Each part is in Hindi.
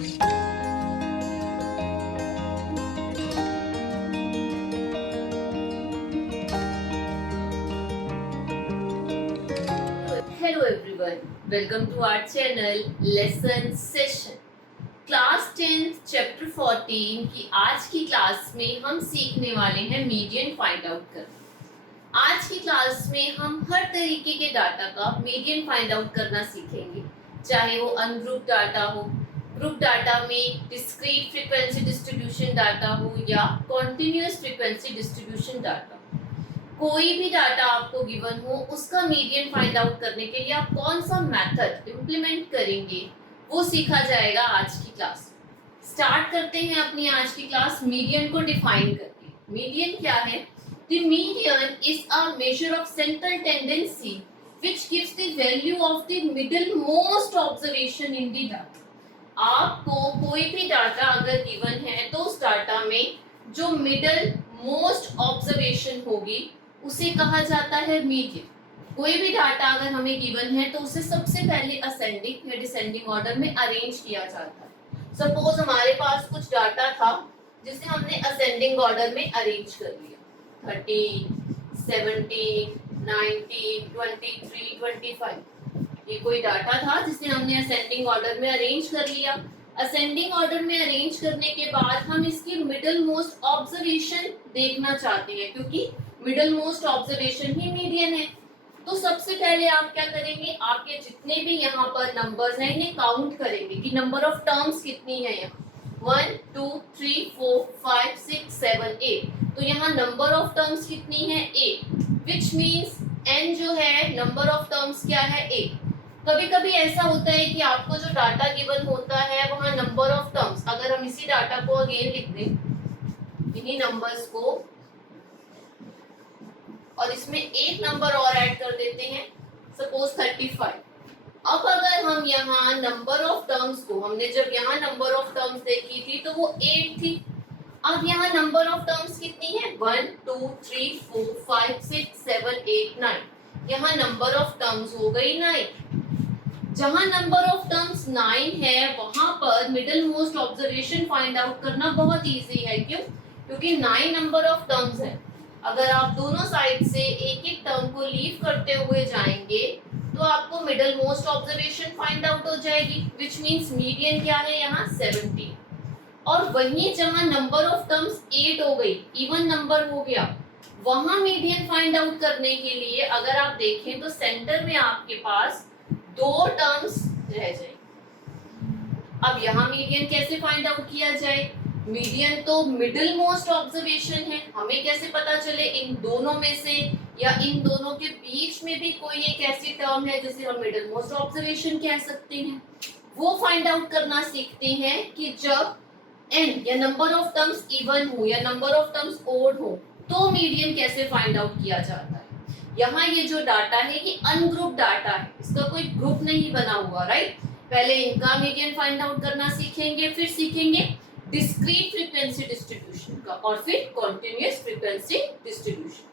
Hello everyone, welcome to our channel lesson session. Class 10 chapter 14 की आज की क्लास में हम सीखने वाले हैं मीडियन फाइंड आउट करना। आज की क्लास में हम हर तरीके के डाटा का मीडियन फाइंड आउट करना सीखेंगे, चाहे वो अनग्रुप डाटा हो, ग्रुप डाटा में डिस्क्रीट फ्रीक्वेंसी डिस्ट्रीब्यूशन डाटा हो या कॉन्टिन्यूअस फ्रीक्वेंसी डिस्ट्रीब्यूशन डाटा। कोई भी डाटा आपको गिवन हो उसका मीडियन फाइंड आउट करने के लिए आप कौन सा मेथड इम्प्लीमेंट करेंगे वो सीखा जाएगा आज की क्लास। स्टार्ट करते हैं अपनी आज की क्लास मीडियन को डिफाइन करके। मीडियन क्या है? The median is a measure of central tendency which gives the value of the middle most observation in the data. आपको कोई भी डाटा अगर गिवन है तो उस डाटा में जो मिडिल मोस्ट ऑब्जर्वेशन होगी उसे कहा जाता है मीडियन। कोई भी डाटा अगर हमें गिवन है तो उसे सबसे पहले असेंडिंग या डिसेंडिंग ऑर्डर में अरेंज किया जाता है। सपोज हमारे पास कुछ डाटा था जिसे हमने असेंडिंग ऑर्डर में अरेंज कर लिया, 30, 70, 90, 23, 25। ये कोई डाटा था जिसे हमने असेंडिंग ऑर्डर में अरेंज कर लिया। असेंडिंग ऑर्डर में अरेंज करने के बाद हम इसकी मिडिल मोस्ट ऑब्जर्वेशन देखना चाहते हैं, क्योंकि मिडिल मोस्ट ऑब्जर्वेशन ही मीडियन है। तो सबसे पहले आप क्या करेंगे, आपके जितने भी यहाँ पर नंबर्स हैं इन्हें काउंट करेंगे कि नंबर ऑफ टर्म्स कितनी है। यहाँ 1 2 3 4 5 6 7 8। तो यहाँ नंबर ऑफ टर्म्स कितनी है? 8, विच मीन्स n जो है नंबर ऑफ टर्म्स क्या है? 8। कभी कभी ऐसा होता है कि आपको जो डाटा गिवन होता है वहाँ नंबर ऑफ टर्म्स, अगर हम इसी डाटा को अगेन लिख दें, इन्हीं नंबर्स को, और इसमें एक नंबर और ऐड कर देते हैं, सपोज 35। अब अगर हम यहाँ नंबर ऑफ टर्म्स को, हमने जब यहाँ नंबर ऑफ टर्म्स देखी थी तो वो 8 थी। अब यहाँ नंबर ऑफ टर्म्स कितनी है? 1 2 3 4 5 6 7 8 9। यहाँ नंबर ऑफ टर्म्स हो गई 9। जहाँ नंबर ऑफ टर्म्स 9 है वहां पर middle most observation find out करना बहुत इजी है। क्यों? क्योंकि 9 नंबर ऑफ टर्म्स है। अगर आप दोनों साइड से एक एक टर्म को लीव करते हुए जाएंगे तो आपको middle most observation find out हो जाएगी, विच मीन्स मीडियन क्या है यहाँ? 17। और वहीं जहाँ नंबर ऑफ टर्म्स 8 हो गई, इवन नंबर हो गया, वहां मीडियन फाइंड आउट करने के लिए अगर आप देखें तो सेंटर में आपके पास 2 टर्म्स रह जाए। अब यहाँ मीडियन कैसे फाइंड आउट किया जाए? मीडियन तो मिडिल मोस्ट ऑब्जर्वेशन है, हमें कैसे पता चले इन दोनों में से या इन दोनों के बीच में भी कोई एक ऐसी टर्म है जिसे हम मिडिल मोस्ट ऑब्जर्वेशन कह सकते हैं। वो फाइंड आउट करना सीखते हैं कि जब n या नंबर ऑफ टर्म्स इवन हो या नंबर ऑफ टर्म्स ओड हो तो मीडियन कैसे फाइंड आउट किया जाता है। यहाँ ये जो डाटा है ये अनग्रुप डाटा है, इसका कोई ग्रुप नहीं बना हुआ, राइट। पहले इनका मीडियन फाइंड आउट करना सीखेंगे, फिर सीखेंगे डिस्क्रीट फ्रीक्वेंसी डिस्ट्रीब्यूशन का और फिर कॉन्टिन्यूअस फ्रीक्वेंसी डिस्ट्रीब्यूशन।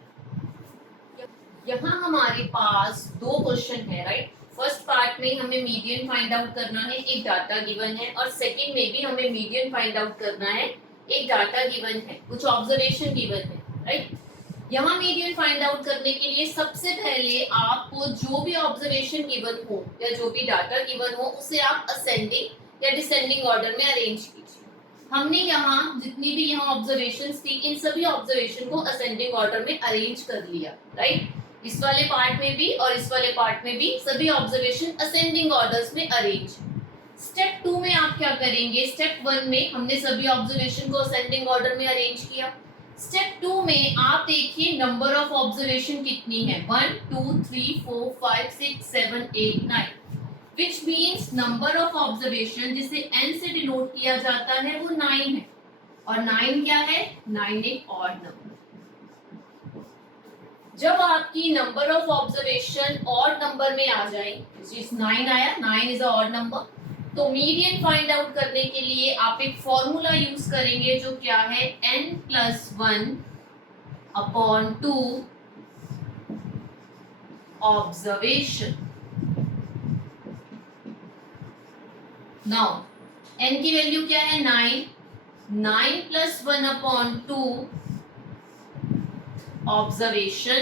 यहाँ हमारे पास 2 क्वेश्चन है, राइट। फर्स्ट पार्ट में हमें मीडियन फाइंड आउट करना है, एक डाटा गिवन है, और सेकंड में भी हमें मीडियन फाइंड आउट करना है, एक डाटा गिवन है, कुछ ऑब्जर्वेशन गिवन है, राइट। यहाँ मीडियन फाइंड आउट करने के लिए सबसे पहले आपको जो भी ऑब्जर्वेशन गिवन हो या जो भी डाटा गिवन हो उसे आप असेंडिंग या डिसेंडिंग ऑर्डर में अरेंज कीजिए। हमने यहाँ जितनी भी यहाँ ऑब्जर्वेशंस थी इन सभी ऑब्जर्वेशन को असेंडिंग ऑर्डर में अरेंज कर लिया, राइट। इस वाले पार्ट में भी और इस वाले पार्ट में भी सभी ऑब्जर्वेशन असेंडिंग ऑर्डर्स में अरेंज। स्टेप 2 में आप क्या करेंगे? स्टेप 1 में हमने सभी ऑब्जर्वेशन को असेंडिंग ऑर्डर में अरेंज किया। स्टेप 2 में आप देखिए नंबर ऑफ ऑब्जर्वेशन कितनी है? 1 2 3 4 5 6 7 8 9, which means number of observation जिसे n से डिनोट किया जाता है वो 9 है। और 9 क्या है? 9 एक ऑड नंबर। जब आपकी number of observation odd number में आ जाए, 9 आया, 9 इज अ ऑड नंबर, तो मीडियन फाइंड आउट करने के लिए आप एक फॉर्मूला यूज करेंगे जो क्या है? n+1 upon 2 observation. Now n की वैल्यू क्या है 9, 9 plus 1/2 observation,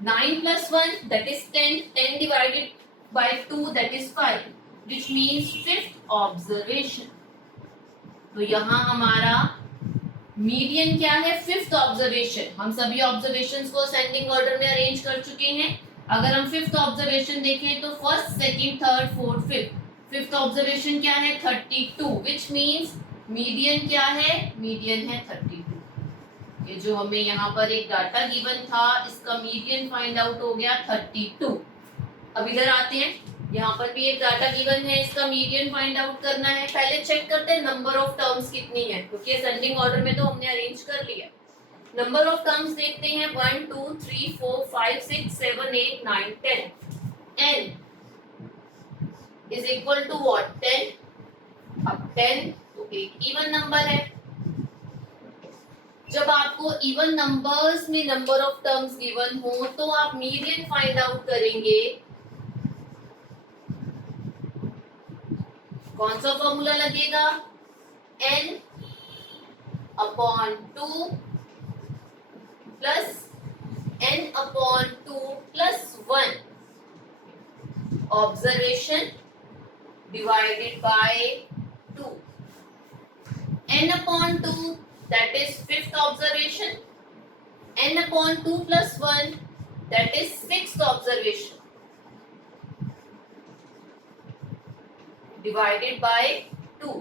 9 plus 1 that is 10, 10 divided by 2 that is 5, which means fifth observation. तो यहाँ हमारा मीडियन क्या है, फिफ्थ ऑब्जर्वेशन। हम सभी ऑब्जर्वेशंस को असेंडिंग ऑर्डर में अरेंज कर चुके हैं। अगर हम फिफ्थ ऑब्जर्वेशन देखें तो first, second, third, fourth, fifth. Fifth observation क्या है 32, which means मीडियन क्या है, मीडियन है 32। ये जो हमें यहाँ पर एक डाटा गिवन था इसका मीडियन फाइंड आउट हो गया 32। अब इधर आते हैं, यहाँ पर भी एक डाटा गिवन है, इसका मीडियन फाइंड आउट करना है। पहले चेक करते हैं नंबर ऑफ टर्म्स कितनी है, क्योंकि असेंडिंग ऑर्डर में तो हमने अरेंज कर लिया। नंबर ऑफ टर्म्स देखते हैं 1 2 3 4 5 6 7 8 9 10। n is equal to what, 10। अब 10 तो एक इवन नंबर है। जब आपको इवन नंबर्स में नंबर ऑफ टर्म्स गिवन हो तो आप मीडियन फाइंड आउट करेंगे। कौन सा फॉर्मूला लगेगा, n upon 2 plus n upon 2 plus 1 observation divided by 2। n upon 2 that is fifth observation, n upon 2 plus 1 that is sixth observation divided by 2।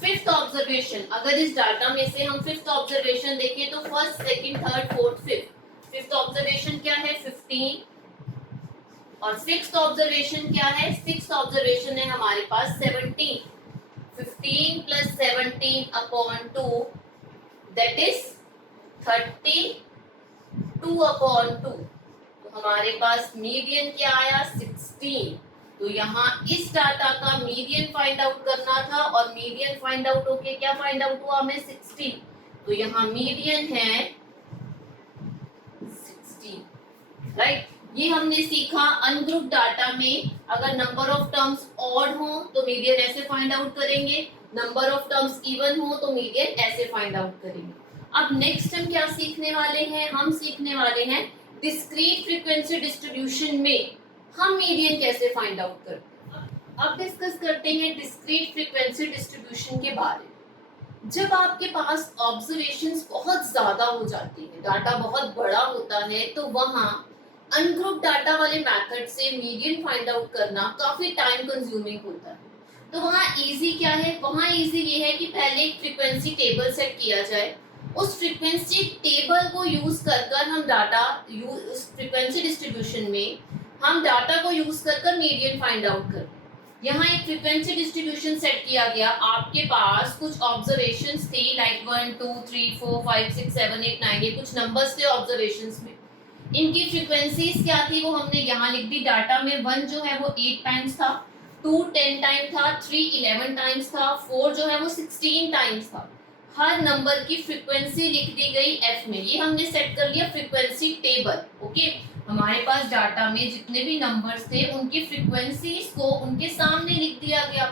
Fifth observation, अगर इस डाटा में से हम फिफ्थ ऑब्जर्वेशन देखें तो first, second, third, fourth, fifth. Fifth observation क्या है 15 और सिक्स्थ ऑब्जर्वेशन क्या है, सिक्स्थ ऑब्जर्वेशन है हमारे पास 17। 15 plus 17 upon 2 that is 32 upon 2। तो हमारे पास मीडियन क्या आया 16। तो यहाँ इस डाटा का मीडियन फाइंड आउट करना था और मीडियन फाइंड आउट होके क्या फाइंड आउट हुआ हमें 16। तो यहाँ मीडियन है 16, राइट। ये हमने सीखा अनग्रुप डाटा में अगर नंबर ऑफ टर्म्स ऑड हो तो मीडियन ऐसे फाइंड आउट करेंगे, नंबर ऑफ टर्म्स इवन हो तो मीडियन ऐसे फाइंड आउट करेंगे। अब नेक्स्ट हम क्या सीखने वाले हैं, हम सीखने वाले हैं डिस्क्रीट फ्रीक्वेंसी डिस्ट्रीब्यूशन में हम मीडियन कैसे फाइंड आउट करते हैं। अब डिस्कस करते हैं डिस्क्रीट फ्रीक्वेंसी डिस्ट्रीब्यूशन के बारे में। जब आपके पास ऑब्जर्वेशंस बहुत ज्यादा हो जाती है, डाटा बहुत बड़ा होता है, तो वहाँ अनग्रुप डाटा वाले मेथड से मीडियन फाइंड आउट करना काफी टाइम कंज्यूमिंग होता है। तो वहाँ इजी क्या है, वहाँ इजी ये है कि पहले एक फ्रीक्वेंसी टेबल सेट किया जाए, उस फ्रीक्वेंसी टेबल को यूज कर हम डाटा उस फ्रीक्वेंसी डिस्ट्रीब्यूशन में हम डाटा को यूज कर मीडियन फाइंड आउट कर। यहाँ एक फ्रीक्वेंसी डिस्ट्रीब्यूशन सेट किया गया, आपके पास कुछ ऑब्जर्वेशंस थे लाइक 1 2 3 4 5 6 7 8 9, ये कुछ नंबर्स थे ऑब्जर्वेशंस में। इनकी फ्रीक्वेंसीज क्या थी वो हमने यहाँ लिख दी डाटा में। 1 जो है वो 8 टाइम्स था, 2 10 टाइम था, 3 11 टाइम्स था, 4 जो है वो 16 टाइम्स था। हर नंबर की फ्रीक्वेंसी लिख दी गई f में। ये हमने सेट कर लिया फ्रीक्वेंसी टेबल। ओके, हमारे पास डाटा में जितने भी नंबर्स थे उनकी फ्रीक्वेंसीज को उनके सामने लिख दिया गया।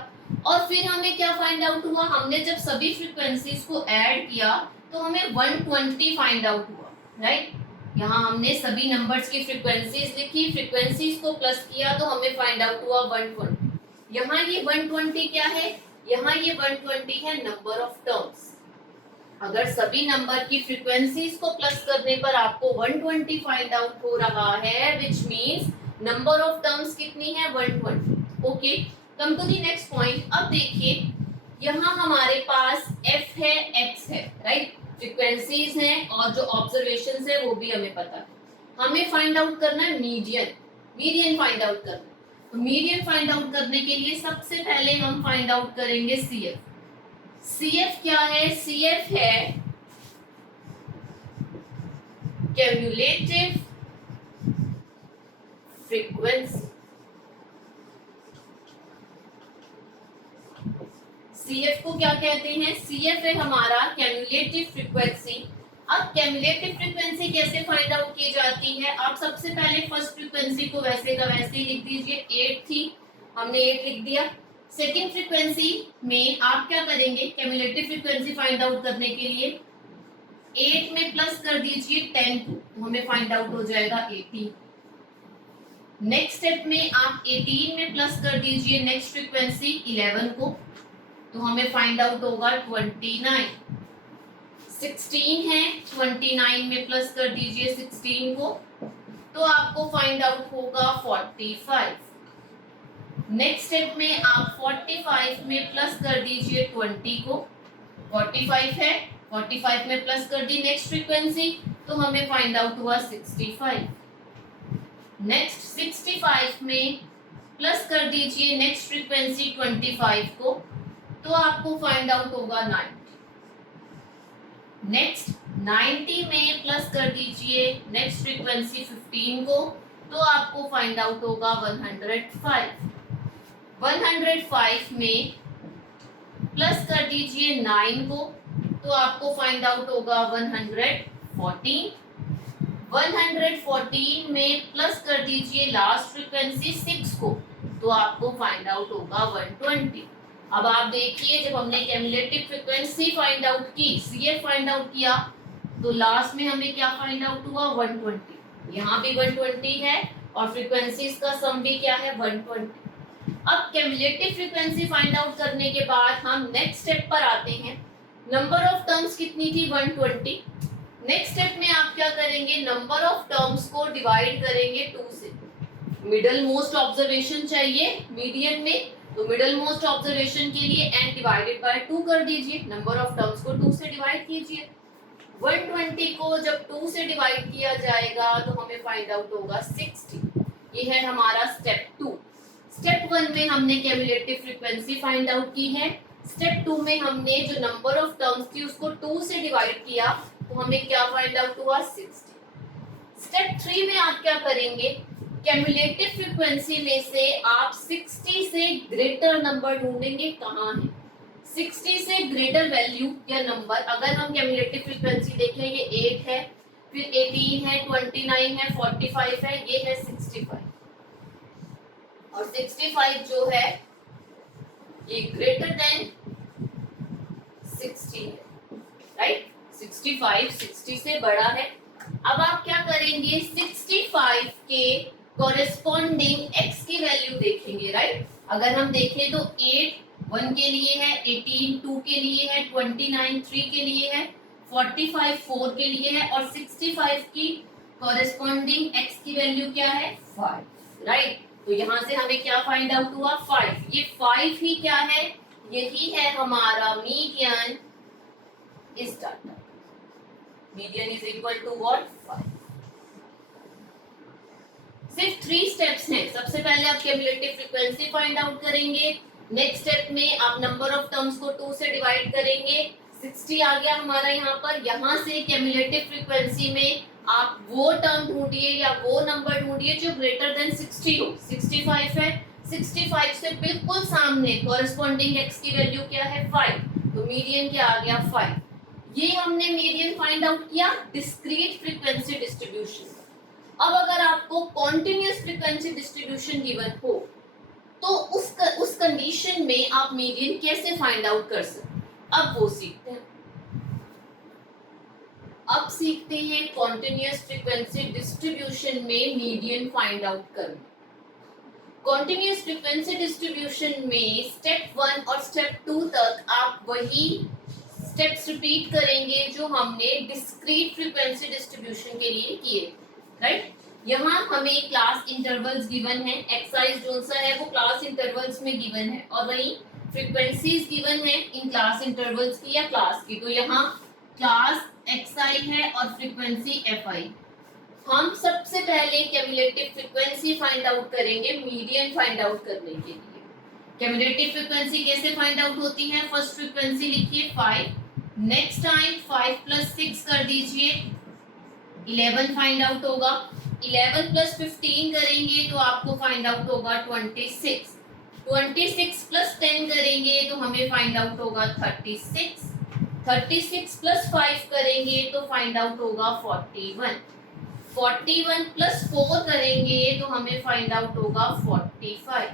और फिर हमें क्या फाइंड आउट हुआ, हमने जब सभी फ्रीक्वेंसीज को ऐड किया तो हमें 120 फाइंड आउट हुआ, राइट। यहाँ हमने सभी नंबर्स की फ्रीक्वेंसीज लिखी, फ्रीक्वेंसीज को प्लस किया तो हमें फाइंड आउट हुआ 120। यहाँ ये 120 क्या है, यहाँ ये 120 है नंबर ऑफ टर्म्स। अगर सभी नंबर की फ्रीक्वेंसीज को प्लस करने पर आपको 120 फाइंड आउट हो रहा है, which means number of terms कितनी है 120। Okay, come to the next point. अब देखिए यहाँ हमारे पास f है, x है, राइट। फ्रीक्वेंसीज हैं और जो ऑब्जर्वेशंस है वो भी हमें पता है। हमें फाइंड आउट करना है मीडियन, मीडियन फाइंड आउट करना है। तो मीडियन फाइंड आउट करने के लिए सबसे पहले हम फाइंड आउट करेंगे CF। CF क्या है, CF है क्यूमुलेटिव फ्रीक्वेंसी। CF को क्या कहते हैं, CF है हमारा क्यूमुलेटिव फ्रीक्वेंसी। अब कैमुलेटिव फ्रीक्वेंसी कैसे फाइंड आउट की जाती है? आप सबसे पहले फर्स्ट फ्रीक्वेंसी को वैसे का वैसे ही लिख दीजिए, 8 थी, हमने 8 लिख दिया। सेकेंड फ्रीक्वेंसी में आप क्या करेंगे? कैमुलेटिव फ्रीक्वेंसी फाइंड आउट करने के लिए 8 में प्लस कर दीजिए 10 को, तो हमें फाइंड आउट हो जाएगा 18। नेक्स्ट स्टेप में आप 18 में प्लस कर दीजिए नेक्स्ट फ्रीक्वेंसी 11 को, तो हमें फाइंड आउट होगा 29। 16 है, 29 में प्लस कर दीजिए 16 को, तो आपको फाइंड आउट होगा 45। नेक्स्ट स्टेप में आप 45 में प्लस कर दीजिए 20 को, 45 है, 45 में प्लस कर दी नेक्स्ट फ्रीक्वेंसी, तो हमें फाइंड आउट हुआ 65। नेक्स्ट 65 में प्लस कर दीजिए नेक्स्ट फ्रीक्वेंसी 25 को, तो आपको फाइंड आउट होगा 90। नेक्स्ट 90 में प्लस कर दीजिए नेक्स्ट फ्रीक्वेंसी 15 को, तो आपको फाइंड आउट होगा 105। 105 में प्लस कर दीजिए 9 को, तो आपको फाइंड आउट होगा 114। 114 में प्लस कर दीजिए लास्ट फ्रीक्वेंसी 6 को, तो आपको फाइंड आउट होगा 120। अब आप देखिए, जब हमने कैमुलेटिव फ्रीक्वेंसी फाइंड आउट की, सीएफ फाइंड आउट किया, तो लास्ट में हमें क्या फाइंड आउट हुआ? 120। यहाँ भी 120 है और फ्रीक्वेंसीज का सम भी क्या है? 120। अब कैमुलेटिव फ्रीक्वेंसी फाइंड आउट करने के बाद हम नेक्स्ट स्टेप पर आते हैं। नंबर ऑफ टर्म्स कितनी थी? 120। नेक्स्ट स्टेप में आप क्या करेंगे? नंबर ऑफ टर्म्स को डिवाइड करेंगे 2 से। मिडल मोस्ट ऑब्जर्वेशन चाहिए मीडियन में, तो मिडल मोस्ट ऑब्जर्वेशन के लिए n डिवाइडेड बाय 2 कर दीजिए, नंबर ऑफ टर्म्स को 2 से डिवाइड कीजिए। 120 को जब 2 से डिवाइड किया जाएगा तो हमें फाइंड आउट होगा 60। ये है हमारा स्टेप 2। स्टेप 1 में हमने कैमुलेटिव फ्रीक्वेंसी फाइंड आउट की है। स्टेप 2 में हमने जो नंबर ऑफ टर्म्स थी उसको 2 से डिवाइड किया, तो हमें क्या फाइंड आउट हुआ? 60। स्टेप 3 में आप क्या करेंगे? कैमुलेटिव फ्रीक्वेंसी में से आप 60 से ग्रेटर नंबर ढूंढेंगे। कहाँ है 60 से ग्रेटर वैल्यू या नंबर? अगर हम कैमुलेटिव फ्रीक्वेंसी देखें, ये 8 है, फिर 18 है, 29 है, 45 है, ये है 65। और 65 जो है ये ग्रेटर देन 60 है, राइट? 65 60 से बड़ा है। अब आप क्या करेंगे? 65 के कॉरेस्पॉन्डिंग x की वैल्यू देखेंगे, राइट? अगर हम देखें तो 8 1 के लिए है, 18 2 के लिए है, 29 3 के लिए है, 45 4 के लिए है, और 65 की कॉरेस्पॉन्डिंग x की वैल्यू क्या है? 5, राइट? तो यहाँ से हमें क्या फाइंड आउट हुआ? 5। ये 5 ही क्या है? यही है हमारा मीडियन इस डाटा। Median is equal to what? 5। सिर्फ 3 स्टेप्स हैं। सबसे पहले आप कैमुलेटिव फ्रीक्वेंसी फाइंड आउट करेंगे। नेक्स्ट स्टेप में आप नंबर ऑफ टर्म्स को 2 से डिवाइड करेंगे। 60 आ गया हमारा यहाँ पर। यहाँ से कैमुलेटिव फ्रीक्वेंसी में आप वो टर्म ढूंढिए या वो नंबर ढूंढिए जो ग्रेटर देन 60 हो। 65 है, 65 से बिल्कुल सामने कॉरेस्पॉन्डिंग x की वैल्यू क्या है? 5। तो मीडियन क्या आ गया? 5। ये हमने मीडियन फाइंड आउट किया डिस्क्रीट फ्रीक्वेंसी डिस्ट्रीब्यूशन। अब अगर आपको कॉन्टिन्यूअस फ्रीक्वेंसी डिस्ट्रीब्यूशन गिवन हो तो उस कंडीशन में आप मीडियन कैसे फाइंड आउट कर सकते? अब वो सीखते हैं। अब सीखते हैं कॉन्टिन्यूअस फ्रीक्वेंसी डिस्ट्रीब्यूशन में मीडियन फाइंड आउट करना। कॉन्टिन्यूअस फ्रीक्वेंसी डिस्ट्रीब्यूशन में स्टेप 1 और स्टेप 2 तक आप वही स्टेप्स रिपीट करेंगे जो हमने डिस्क्रीट फ्रीक्वेंसी डिस्ट्रीब्यूशन के लिए किए, राइट? यहाँ हमें क्लास इंटरवल्स गिवन है, एक्साइज जो सा है वो क्लास इंटरवल्स में गिवन है, और वही फ्रीक्वेंसीज गिवन है इन क्लास इंटरवल्स की या क्लास की। तो यहाँ क्लास xi है और फ्रीक्वेंसी fi। हम सबसे पहले कैमुलेटिव फ्रीक्वेंसी फाइंड आउट करेंगे मीडियन फाइंड आउट करने के लिए। कैमुलेटिव फ्रीक्वेंसी कैसे फाइंड आउट होती है? फर्स्ट फ्रीक्वेंसी लिखिए 5, नेक्स्ट टाइम 5 + 6 कर दीजिए, 11 फाइंड आउट होगा। 11 + 15 करेंगे तो आपको फाइंड आउट होगा 26। 26 + 10 करेंगे तो हमें फाइंड आउट होगा 36। 36 प्लस 5 करेंगे तो फाइंड आउट होगा 41। 41 प्लस 4 करेंगे तो हमें फाइंड आउट होगा 45।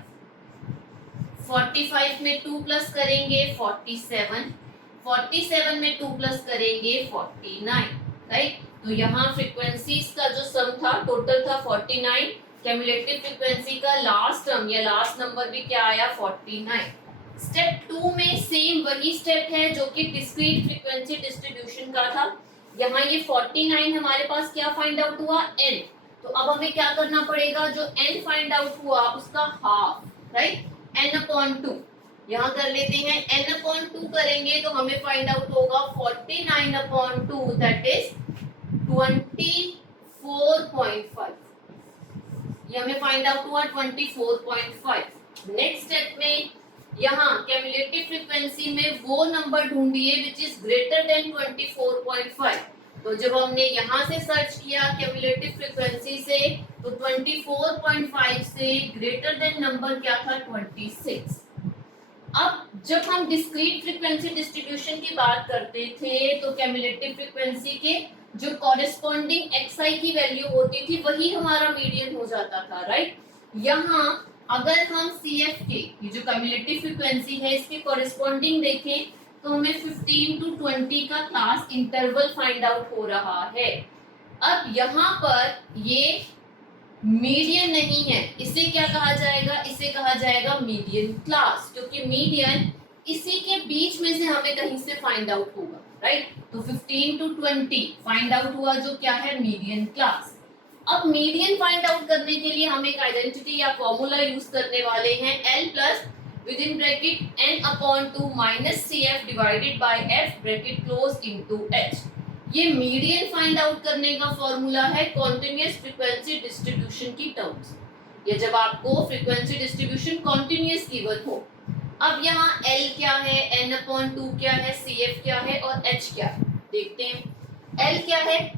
45 में 2 प्लस करेंगे 47। 47 में 2 प्लस करेंगे 49, राइट। तो यहाँ फ्रीक्वेंसीज का जो सम था टोटल था 49, क्यूमुलेटिव फ्रीक्वेंसी का लास्ट टर्म या लास्ट नंबर भी क्या आया 49। स्टेप 2 में सेम वही स्टेप है जो कि डिस्क्रीट फ्रीक्वेंसी डिस्ट्रीब्यूशन का था। यहाँ ये 49 हमारे पास क्या फाइंड आउट हुआ n, तो अब हमें क्या करना पड़ेगा, जो n फाइंड आउट हुआ उसका हाफ, राइट, n/2 यहाँ कर लेते हैं। n/2 करेंगे तो हमें फाइंड आउट होगा 49/2 दैट इज 24.5। ये हमें फाइंड आउट हुआ 24.5। नेक्स्ट स्टेप में यहाँ क्यूमुलेटिव फ्रीक्वेंसी में वो नंबर ढूंढिए विच इज ग्रेटर देन 24.5। तो जब हमने यहाँ से सर्च किया क्यूमुलेटिव फ्रीक्वेंसी से तो 24.5 से ग्रेटर देन नंबर क्या था 26। अब जब हम डिस्क्रीट फ्रीक्वेंसी डिस्ट्रीब्यूशन की बात करते थे तो क्यूमुलेटिव फ्रीक्वेंसी के जो कॉरेस्पॉन्डिंग xi की वैल्यू होती थी वही हमारा मीडियन हो जाता था, राइट। यहाँ अगर हम CF के ये जो क्यूमुलेटिव फ्रीक्वेंसी है इसके कॉरेस्पॉन्डिंग देखें तो हमें 15 to 20 का क्लास इंटरवल फाइंड आउट हो रहा है। अब यहाँ पर ये मीडियन नहीं है, इसे क्या कहा जाएगा, इसे कहा जाएगा मीडियन क्लास, क्योंकि मीडियन इसी के बीच में से हमें कहीं से फाइंड आउट होगा, राइट। तो 15 to 20 फाइंड आउट हुआ जो क्या है मीडियन क्लास। अब मीडियन फाइंड आउट करने के लिए हम एक आइडेंटिटी या फॉर्मूला यूज करने वाले हैं L plus with in bracket n/2 minus CF divided by F bracket close into H। ये मीडियन फाइंड आउट करने का फॉर्मूला है कॉन्टिन्यूअस फ्रीक्वेंसी डिस्ट्रीब्यूशन की टर्म्स, या जब आपको फ्रीक्वेंसी डिस्ट्रीब्यूशन कॉन्टिन्यूअस गिवन हो। अब यहाँ L क्या है, n/2 क्या है, CF क्या है और H क्या है, देखते हैं। L क्या है,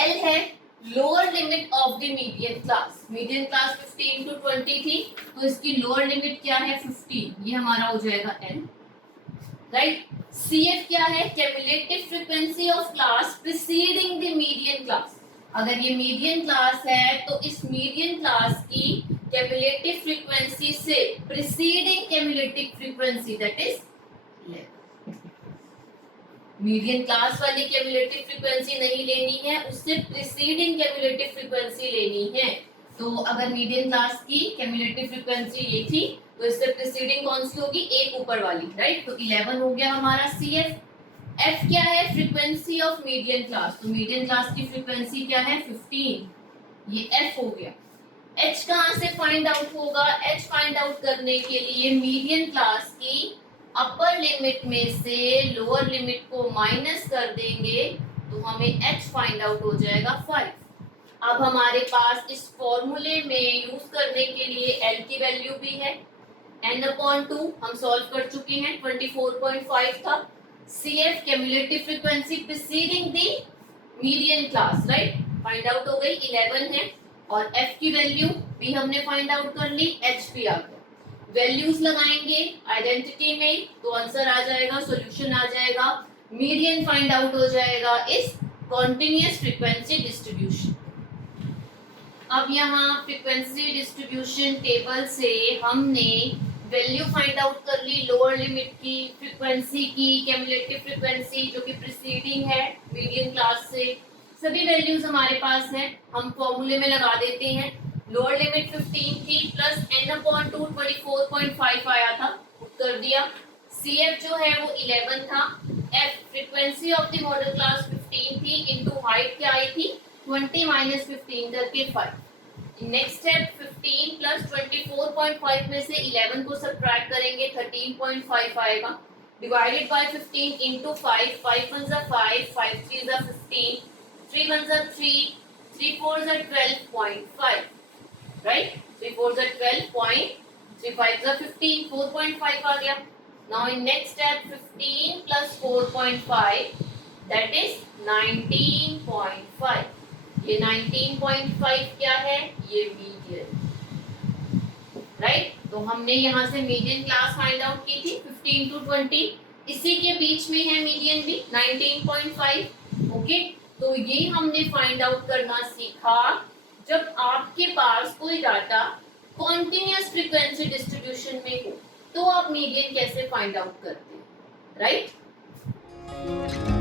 L है lower limit of the median class. Median class 15 to 20 थी तो इसकी लोअर लिमिट क्या है 15, ये हमारा हो जाएगा n, राइट। CF क्या है, cumulative frequency of class preceding the median class. अगर ये मीडियन क्लास है तो इस मीडियन क्लास की क्यूमुलेटिव फ्रीक्वेंसी से preceding cumulative frequency that is median class वाली क्यूमुलेटिव फ्रीक्वेंसी नहीं लेनी है, उससे प्रीसीडिंग क्यूमुलेटिव फ्रीक्वेंसी लेनी है। तो अगर मीडियन क्लास की क्यूमुलेटिव फ्रीक्वेंसी ये थी तो इससे प्रीसीडिंग कौन सी होगी, एक ऊपर वाली, राइट। तो 11 हो गया हमारा CF। F क्या है, फ्रीक्वेंसी ऑफ मीडियन क्लास, तो मीडियन क्लास की फ्रीक्वेंसी क्या है 15, ये F हो गया। H कहाँ से फाइंड आउट होगा, H फाइंड आउट करने के लिए मीडियन क्लास की अपर लिमिट में से लोअर लिमिट को माइनस कर देंगे तो हमें H फाइंड आउट हो जाएगा 5। अब हमारे पास इस फॉर्मूले में यूज करने के लिए L की वैल्यू भी है n/2, हम सॉल्व कर चुके हैं, 24.5 था। CF cumulative frequency preceding the median class, right, find out हो गई 11 है। और F की वैल्यू भी हमने फाइंड आउट कर ली, H भी आ गया। वैल्यूज लगाएंगे आइडेंटिटी में तो आंसर आ जाएगा, सॉल्यूशन आ जाएगा, मीडियन फाइंड आउट हो जाएगा इस कॉन्टिन्यूअस फ्रीक्वेंसी डिस्ट्रीब्यूशन। अब यहाँ फ्रीक्वेंसी डिस्ट्रीब्यूशन टेबल से हमने वैल्यू फाइंड आउट कर ली लोअर लिमिट की, फ्रीक्वेंसी की, क्यूमुलेटिव फ्रीक्वेंसी जो कि प्रीसीडिंग है मीडियन क्लास से, सभी वैल्यूज हमारे पास हैं, हम फॉर्मूले में लगा देते हैं। लोअर लिमिट 15 थी प्लस n/2 24.5 आया था, कर दिया। CF जो है वो 11 था। F frequency of the model class 15 थी इनटू हाइट क्या आई थी 20 माइनस 15 करके 5। नेक्स्ट स्टेप 15 प्लस 24.5 में से 11 को सब्ट्रैक्ट करेंगे 13.5 आएगा, डिवाइडेड बाय 15 इनटू 5, 5 1 जा 5, 5 3 जा 15, 3 1 जा 3, 3 4 जा 12.5, right, 3 4 जा 12, 3 5 जा 15, 4.5 आ गया। Now in next step 15 plus 4.5 that is 19.5। ये 19.5 क्या है, ये मीडियन, राइट। तो हमने यहाँ से मीडियन क्लास फाइंड आउट की थी 15 to 20, इसी के बीच में है मीडियन भी 19.5। ओके, तो ये हमने फाइंड आउट करना सीखा जब आपके पास कोई डाटा कॉन्टिन्यूअस फ्रीक्वेंसी डिस्ट्रीब्यूशन में हो तो आप मीडियन कैसे फाइंड आउट करते हैं, राइट?